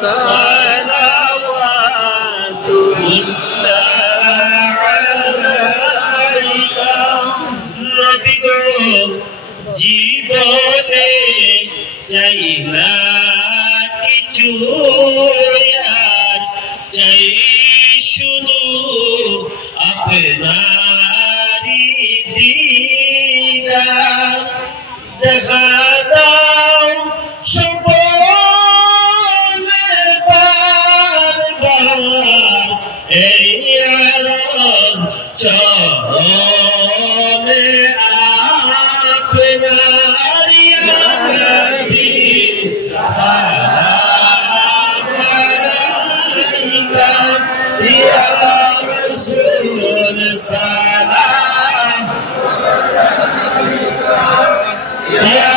صلوات الله عليك নবী গো জীবনে চাই না কিছু আর চাই শুধু আপনারি দিদার দেখা আরজ চলে আপনার ইয়া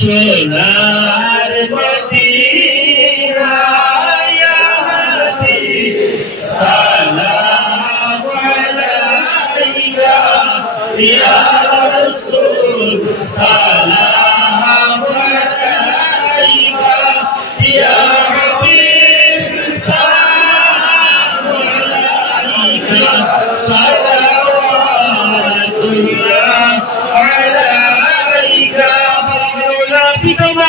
সোনার মদিনা সালাম আলাইকা। ইয়া রাসূল সালাম আলাইকা। ইয়া হাবিব সালাম আলাইকা। সালাওয়াতুল্লাহ আলাইকা